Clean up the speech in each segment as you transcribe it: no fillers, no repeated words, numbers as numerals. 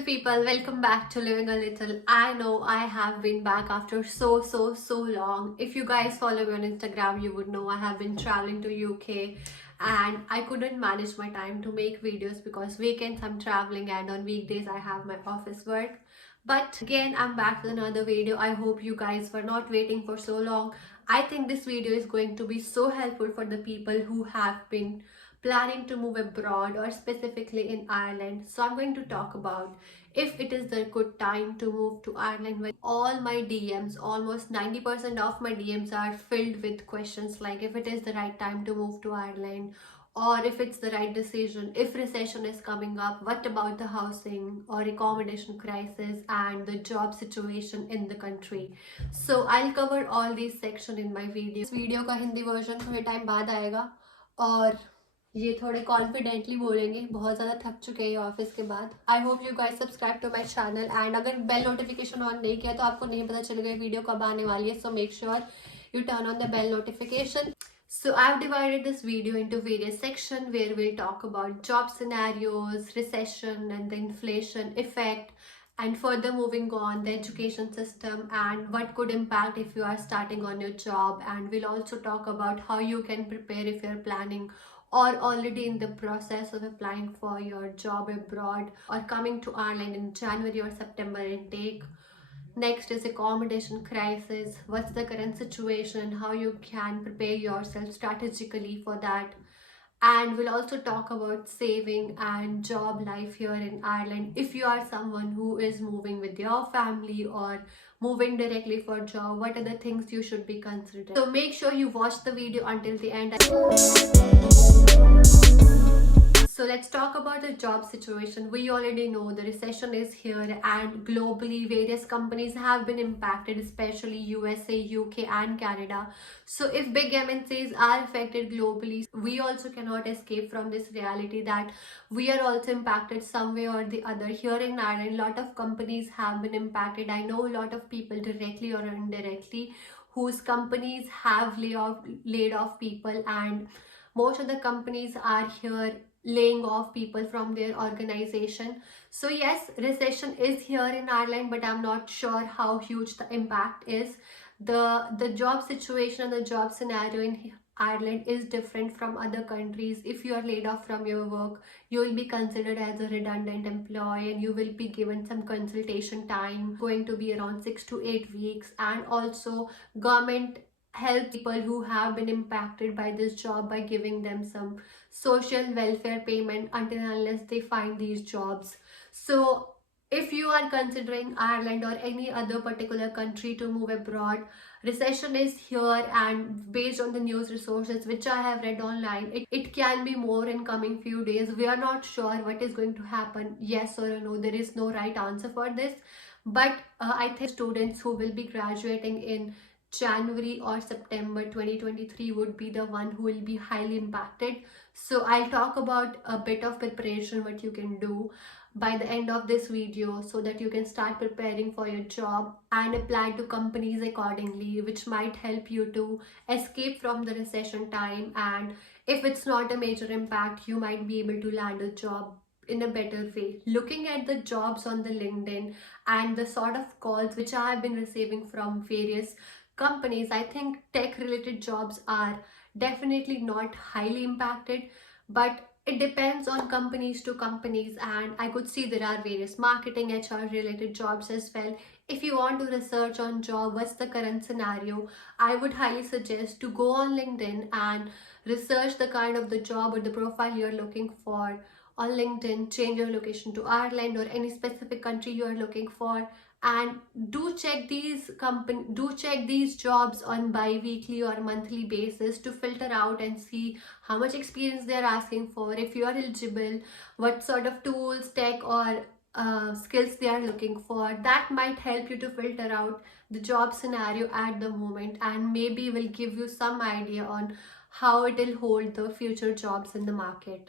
Hello people, welcome back to Living a Little. I know I have been back after so long. If you guys follow me on Instagram, you would know I have been traveling to UK and I couldn't manage my time to make videos because weekends I'm traveling and on weekdays I have my office work. But again, I'm back with another video. I hope you guys were not waiting for so long. I think this video is going to be so helpful for the people who have been planning to move abroad or specifically in Ireland. So I'm going to talk about if it is the good time to move to Ireland. When all my DMs, almost 90% of my DMs are filled with questions like if it is the right time to move to Ireland, or if it's the right decision, if recession is coming up, what about the housing or accommodation crisis and the job situation in the country. So I'll cover all these sections in my video. This video का Hindi version थोड़े time बाद आएगा और ये थोड़े confidently बोलेंगे, बहुत ज़्यादा थक चुके हैं ऑफिस के बाद. I hope you guys subscribe to my channel and अगर बेल नोटिफिकेशन ऑन नहीं किया तो आपको नहीं पता चलेगा वीडियो कब आने वाली है. So make sure you turn on the bell notification. So I've divided this video into various sections where we'll talk about job scenarios, recession and the inflation effect, and further moving on the education system and what could impact if you are starting on your job. And we'll also talk about how you can prepare if you're planning or already in the process of applying for your job abroad or coming to Ireland in January or September intake. Next is accommodation crisis. What's the current situation? How you can prepare yourself strategically for that. And we'll also talk about saving and job life here in Ireland. If you are someone who is moving with your family or moving directly for job, what are the things you should be considering? So make sure you watch the video until the end. So let's talk about the job situation. We already know the recession is here and globally various companies have been impacted, especially USA, UK and Canada. So if big MNCs are affected globally, we also cannot escape from this reality that we are also impacted some way or the other. Here in Ireland, a lot of companies have been impacted. I know a lot of people directly or indirectly whose companies have laid off people, and most of the companies are here laying off people from their organization. So yes, recession is here in Ireland, but I'm not sure how huge the impact is. The job situation and the job scenario in Ireland is different from other countries. If you are laid off from your work, you will be considered as a redundant employee and you will be given some consultation time, going to be around 6 to 8 weeks. And also government help people who have been impacted by this job by giving them some social welfare payment until unless they find these jobs. So if you are considering Ireland or any other particular country to move abroad, recession is here, and based on the news resources which I have read online, it can be more in coming few days. We are not sure what is going to happen, yes or no. There is no right answer for this, but I think students who will be graduating in January or September 2023 would be the one who will be highly impacted. So I'll talk about a bit of preparation, what you can do by the end of this video so that you can start preparing for your job and apply to companies accordingly, which might help you to escape from the recession time. And if it's not a major impact, you might be able to land a job in a better way. Looking at the jobs on the LinkedIn and the sort of calls which I have been receiving from various companies, I think tech related jobs are definitely not highly impacted, but it depends on companies to companies. And I could see there are various marketing, HR related jobs as well. If you want to research on job, what's the current scenario, I would highly suggest to go on LinkedIn and research the kind of the job or the profile you're looking for on LinkedIn. Change your location to Ireland or any specific country you are looking for, and do check these jobs on bi-weekly or monthly basis to filter out and see how much experience they are asking for, if you are eligible, what sort of tools, tech or skills they are looking for. That might help you to filter out the job scenario at the moment and maybe will give you some idea on how it will hold the future jobs in the market.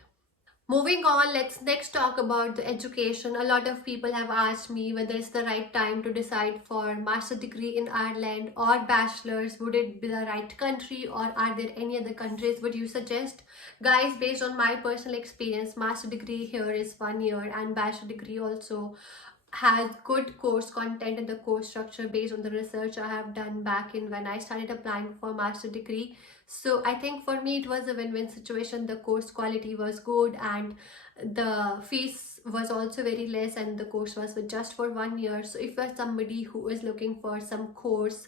Moving on, let's next talk about the education. A lot of people have asked me whether it's the right time to decide for master degree in Ireland or bachelor's. Would it be the right country, or are there any other countries would you suggest? Guys, based on my personal experience, master degree here is 1 year and bachelor degree also has good course content and the course structure based on the research I have done back in when I started applying for master degree. So I think for me it was a win-win situation. The course quality was good and the fees was also very less, and the course was just for 1 year. So if you're somebody who is looking for some course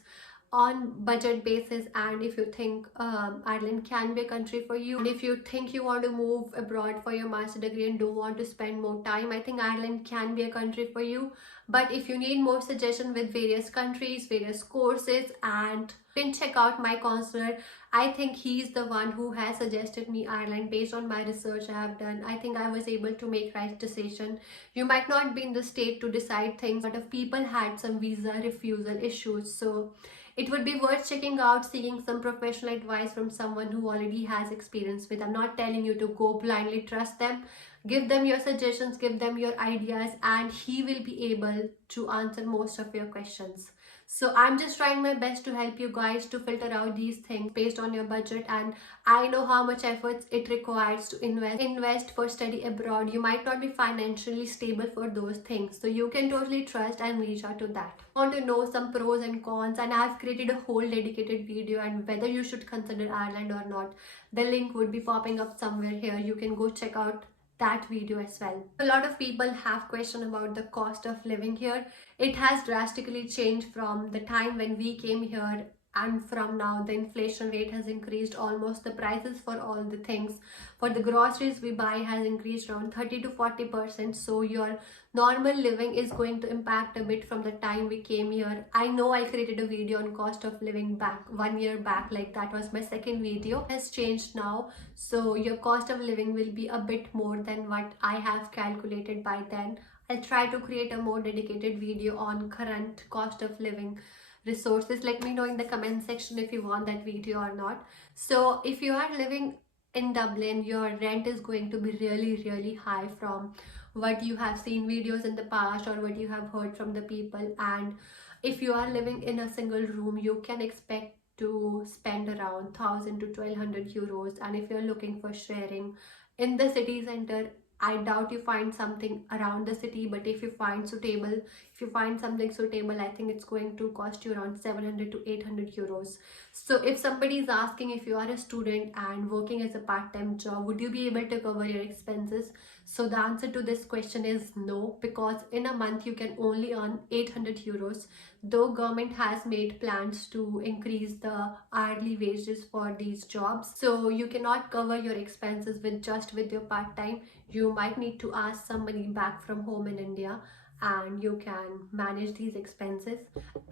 on budget basis, and if you think Ireland can be a country for you, and if you think you want to move abroad for your master degree and don't want to spend more time, I think Ireland can be a country for you. But if you need more suggestion with various countries, various courses, and you can check out my counselor. I think he's the one who has suggested me Ireland based on my research I have done. I think I was able to make right decision. You might not be in the state to decide things, but if people had some visa refusal issues, so it would be worth checking out, seeking some professional advice from someone who already has experience with. I'm not telling you to go blindly trust them. Give them your suggestions, give them your ideas, and he will be able to answer most of your questions. So I'm just trying my best to help you guys to filter out these things based on your budget, and I know how much efforts it requires to invest for study abroad. You might not be financially stable for those things, so you can totally trust and reach out to that. Want to know some pros and cons, and I've created a whole dedicated video and whether you should consider Ireland or not. The link would be popping up somewhere here. You can go check out that video as well. A lot of people have question about the cost of living here. It has drastically changed from the time when we came here, and from now the inflation rate has increased. Almost the prices for all the things, for the groceries we buy, has increased around 30 to 40%. So your normal living is going to impact a bit from the time we came here. I know I created a video on cost of living back 1 year back, like that was my second video. It has changed now, so your cost of living will be a bit more than what I have calculated by then. I'll try to create a more dedicated video on current cost of living resources. Let me know in the comment section if you want that video or not. So if you are living in Dublin, your rent is going to be really high from what you have seen videos in the past or what you have heard from the people. And if you are living in a single room, you can expect to spend around 1000 to 1200 euros. And if you're looking for sharing in the city center, I doubt you find something around the city, but if you find something suitable, I think it's going to cost you around 700 to 800 euros. So if somebody is asking if you are a student and working as a part-time job, would you be able to cover your expenses? So the answer to this question is no, because in a month you can only earn 800 euros. Though government has made plans to increase the hourly wages for these jobs, so you cannot cover your expenses with your part-time. You might need to ask some money back from home in India, and you can manage these expenses.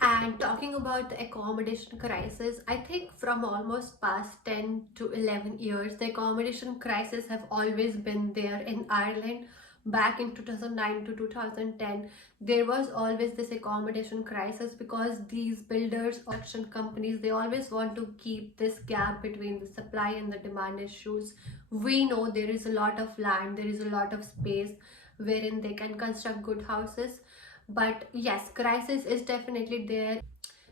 And talking about the accommodation crisis, I think from almost past 10 to 11 years, the accommodation crisis have always been there in Ireland. Back in 2009 to 2010, there was always this accommodation crisis because these builders, construction companies, they always want to keep this gap between the supply and the demand issues. We know there is a lot of land, there is a lot of space wherein they can construct good houses, but yes, crisis is definitely there.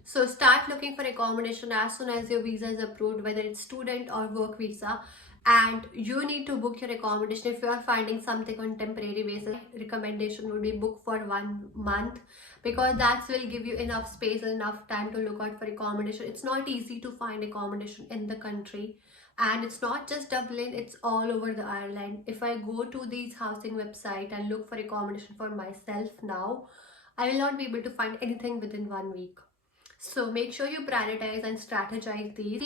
So start looking for accommodation as soon as your visa is approved, whether it's student or work visa, and you need to book your accommodation. If you are finding something on temporary basis, recommendation would be book for 1 month, because that will give you enough space and enough time to look out for accommodation. It's not easy to find accommodation in the country, and it's not just Dublin, it's all over the Ireland. If I go to these housing website and look for accommodation for myself now, I will not be able to find anything within 1 week. So make sure you prioritize and strategize these.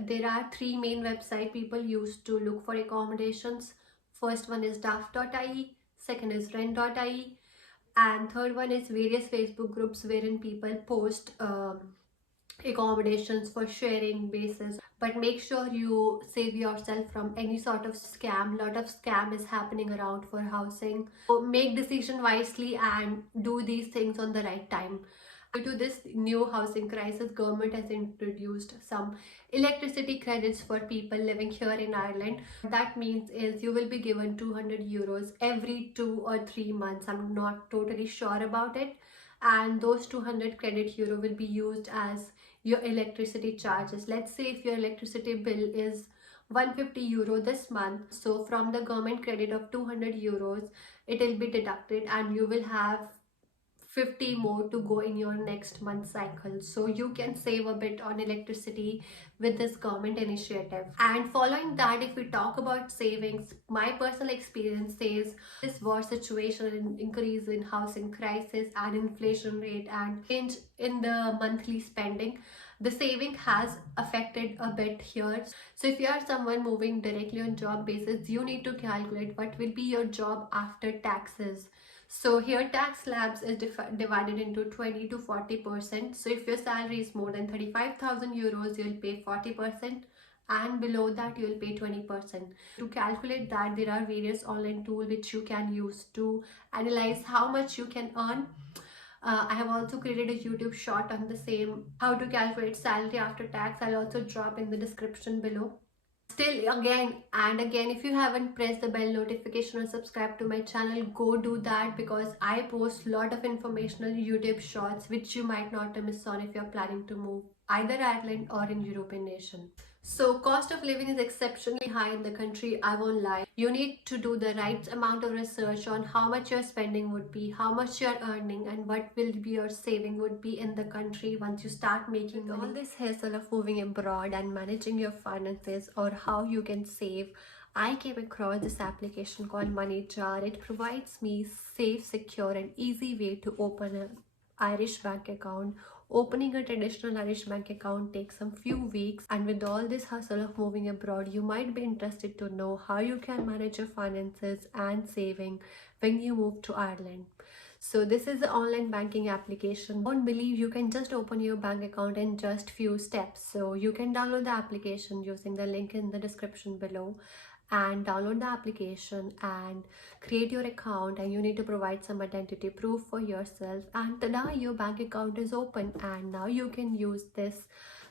There are 3 main websites people use to look for accommodations. First one is Govt.ie, second is rent.ie, and third one is various Facebook groups wherein people post accommodations for sharing basis. But make sure you save yourself from any sort of scam. Lot of scam is happening around for housing. So make decision wisely and do these things on the right time. Due to this new housing crisis, government has introduced some electricity credits for people living here in Ireland. What that means is you will be given 200 euros every 2 or 3 months. I'm not totally sure about it. And those 200 credit euro will be used as your electricity charges. Let's say if your electricity bill is 150 euro this month, so from the government credit of 200 euros, it will be deducted and you will have 50 more to go in your next month cycle. So you can save a bit on electricity with this government initiative. And following that, if we talk about savings, my personal experience says this war situation and increase in housing crisis and inflation rate and change in the monthly spending, the saving has affected a bit here. So if you are someone moving directly on job basis, you need to calculate what will be your job after taxes. So here tax slabs is divided into 20 to 40%. So if your salary is more than 35,000 euros, you'll pay 40%, and below that you'll pay 20%. To calculate that, there are various online tools which you can use to analyze how much you can earn. I have also created a YouTube short on the same, how to calculate salary after tax. I'll also drop in the description below. Still, again and again, if you haven't pressed the bell notification or subscribe to my channel, go do that, because I post a lot of informational YouTube shorts which you might not miss on if you're planning to move either Ireland or in European nation. So cost of living is exceptionally high in the country, I won't lie. You need to do the right amount of research on how much your spending would be, how much you're earning, and what will be your saving would be in the country once you start making money. All this hassle of moving abroad and managing your finances or how you can save, I came across this application called Moneyjar. It provides me safe, secure and easy way to open an Irish bank account. Opening a traditional Irish bank account takes some few weeks, and with all this hustle of moving abroad, you might be interested to know how you can manage your finances and saving when you move to Ireland. So this is the online banking application. Don't believe you can just open your bank account in just few steps. So you can download the application using the link in the description below, and download the application and create your account, and you need to provide some identity proof for yourself, and now your bank account is open. And now you can use this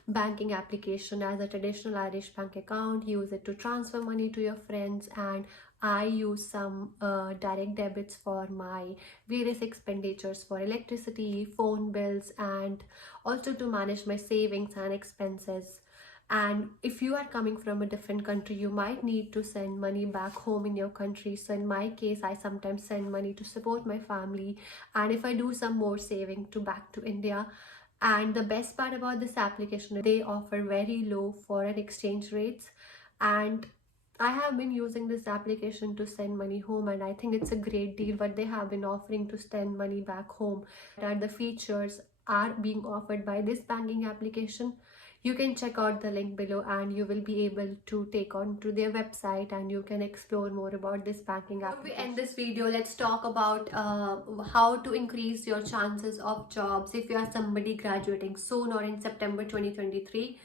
banking application as a traditional Irish bank account, use it to transfer money to your friends, and I use some direct debits for my various expenditures for electricity, phone bills, and also to manage my savings and expenses. And if you are coming from a different country, you might need to send money back home in your country. So in my case, I sometimes send money to support my family, and if I do some more saving to back to India. And the best part about this application, they offer very low foreign exchange rates, and I have been using this application to send money home, and I think it's a great deal what they have been offering to send money back home. That the features are being offered by this banking application. You can check out the link below, and you will be able to take on to their website and you can explore more about this banking application. Before we end this video, let's talk about how to increase your chances of jobs if you are somebody graduating soon or in September 2023.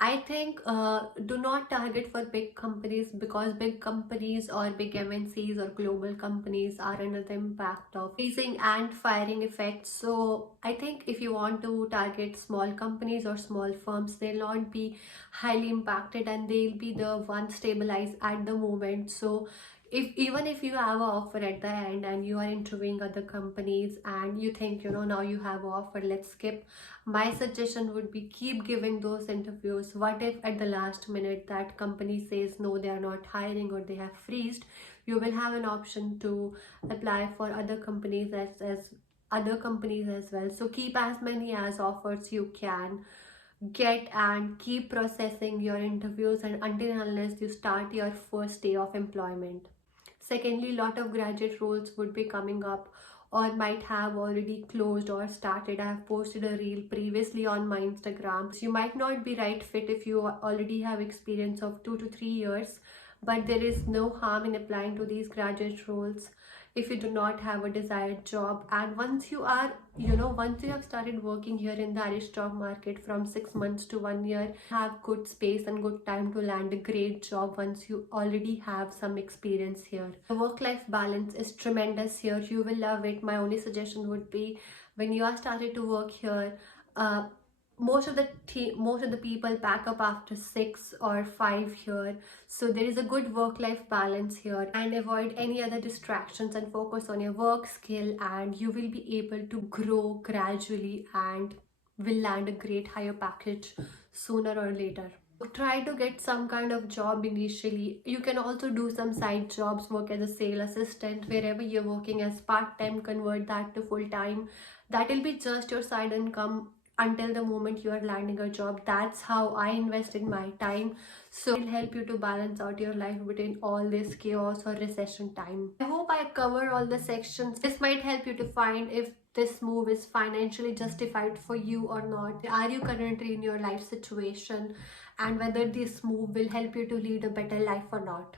I think do not target for big companies, because big companies or big MNCs or global companies are under the impact of freezing and firing effects. So I think if you want to target small companies or small firms, they'll not be highly impacted and they'll be the ones stabilized at the moment. So even if you have an offer at the end and you are interviewing other companies and you think, now you have an offer, let's skip, my suggestion would be keep giving those interviews. What if at the last minute that company says no, they are not hiring or they have freezed? You will have an option to apply for other companies as other companies as well. So keep as many as offers you can get and keep processing your interviews and until and unless you start your first day of employment. Secondly, a lot of graduate roles would be coming up or might have already closed or started. I have posted a reel previously on my Instagram. So you might not be right fit if you already have experience of 2 to 3 years, but there is no harm in applying to these graduate roles. if you do not have a desired job. And once you are, once you have started working here in the Irish job market from 6 months to 1 year, have good space and good time to land a great job once you already have some experience here. The work-life balance is tremendous here. You will love it. My only suggestion would be, when you are started to work here, most of the people pack up after 6 or 5 here, so there is a good work-life balance here. And avoid any other distractions and focus on your work skill, and you will be able to grow gradually and will land a great higher package sooner or later. Try to get some kind of job initially. You can also do some side jobs, work as a sale assistant wherever you're working as part-time, convert that to full-time. That will be just your side income until the moment you are landing a job. That's how I invested my time, so it will help you to balance out your life between all this chaos or recession time. I hope I cover all the sections. This might help you to find if this move is financially justified for you or not. Are you currently in your life situation, and whether this move will help you to lead a better life or not.